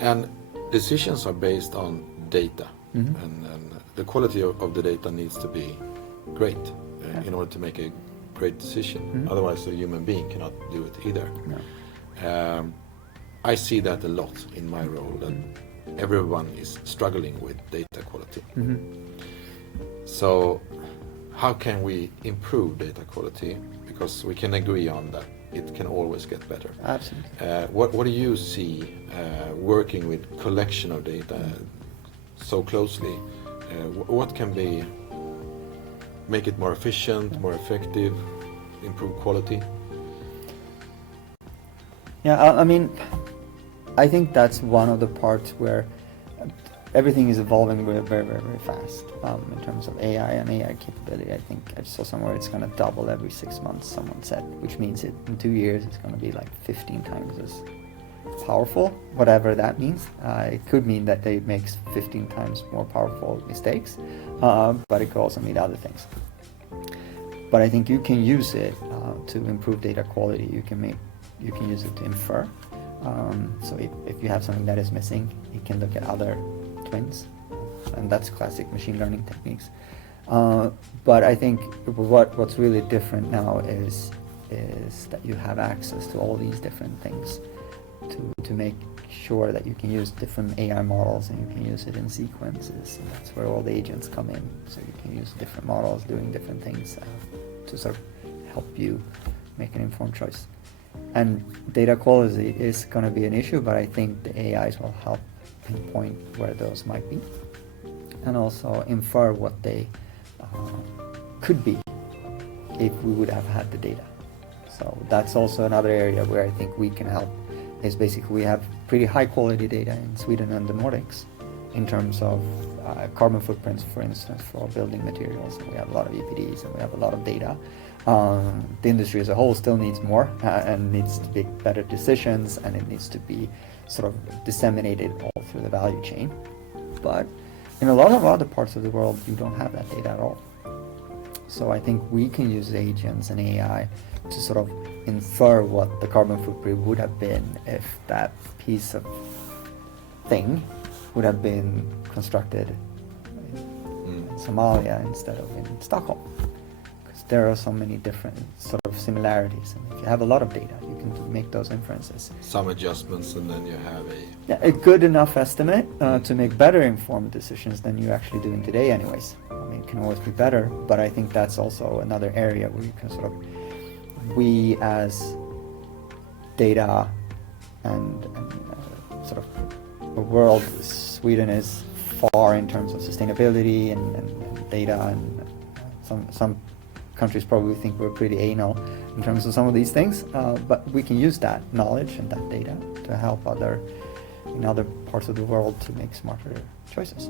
And decisions are based on data, and the quality of the data needs to be great in order to make a great decision. Otherwise, a human being cannot do it either. I see that a lot in my role, that everyone is struggling with data quality. So how can we improve data quality? Because we can agree on that it can always get better. Absolutely. What do you see working with collection of data so closely? What can be make it more efficient, more effective, improve quality? Yeah, I mean, I think that's one of the parts where everything is evolving very, very, very, very fast in terms of AI and AI capability. I think I saw somewhere it's going to double every 6 months, someone said, which means in 2 years it's going to be like 15 times as powerful, whatever that means. It could mean that it makes 15 times more powerful mistakes, but it could also mean other things. But I think you can use it to improve data quality. You can use it to infer. So if you have something that is missing, you can look at other twins, and that's classic machine learning techniques. But I think what's really different now is that you have access to all these different things to make sure that you can use different AI models, and you can use it in sequences, and that's where all the agents come in. So you can use different models doing different things to sort of help you make an informed choice. And data quality is going to be an issue, but I think the AIs will help pinpoint where those might be, and also infer what they could be if we would have had the data. So that's also another area where I think we can help, is basically we have pretty high quality data in Sweden and the Nordics in terms of carbon footprints, for instance, for building materials, and we have a lot of EPDs and we have a lot of data. The industry as a whole still needs more and needs to make better decisions, and it needs to be sort of disseminated all through the value chain. But in a lot of other parts of the world, you don't have that data at all. So I think we can use agents and AI to sort of infer what the carbon footprint would have been if that piece of thing would have been constructed in Somalia instead of in Stockholm. There are so many different sort of similarities, and if you have a lot of data, you can make those inferences. Some adjustments, and then you have a good enough estimate to make better informed decisions than you're actually doing today anyways. I mean, it can always be better, but I think that's also another area where you can sort of, we as data and sort of the world, Sweden is far in terms of sustainability and data, and some countries probably think we're pretty anal in terms of some of these things, but we can use that knowledge and that data to help in other parts of the world to make smarter choices.